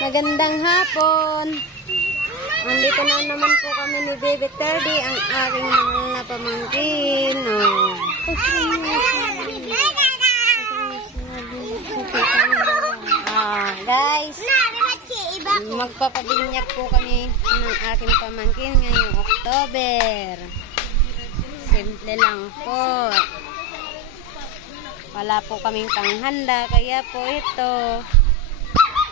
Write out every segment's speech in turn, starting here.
Magandang hapon. Andito na naman po kami ni Baby Terdy, ang aking mahal na pamangkin. Guys, magpapabinyag po kami ng aking pamangkin ngayong October. Simple lang po. Wala po kaming panghanda, kaya po ito.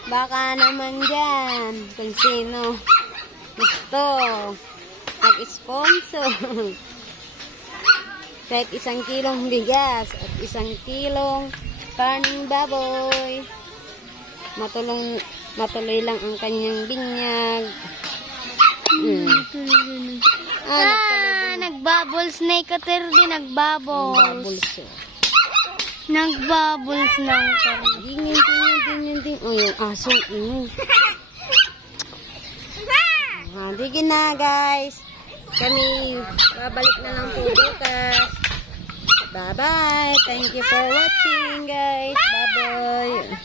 Baka naman dyan kung sino gusto mag-sponsor. Kahit 1 kilong bigas at 1 kilong karning baboy. Matuloy lang ang kanyang binyag. Nagbubbles na ikaterdi, nagbubbles. Nagbubbles ng Dingin. Oh, yung aso. Digin na, guys. Kami babalik na lang po bukas. Bye-bye. Thank you for watching, guys. Bye-bye.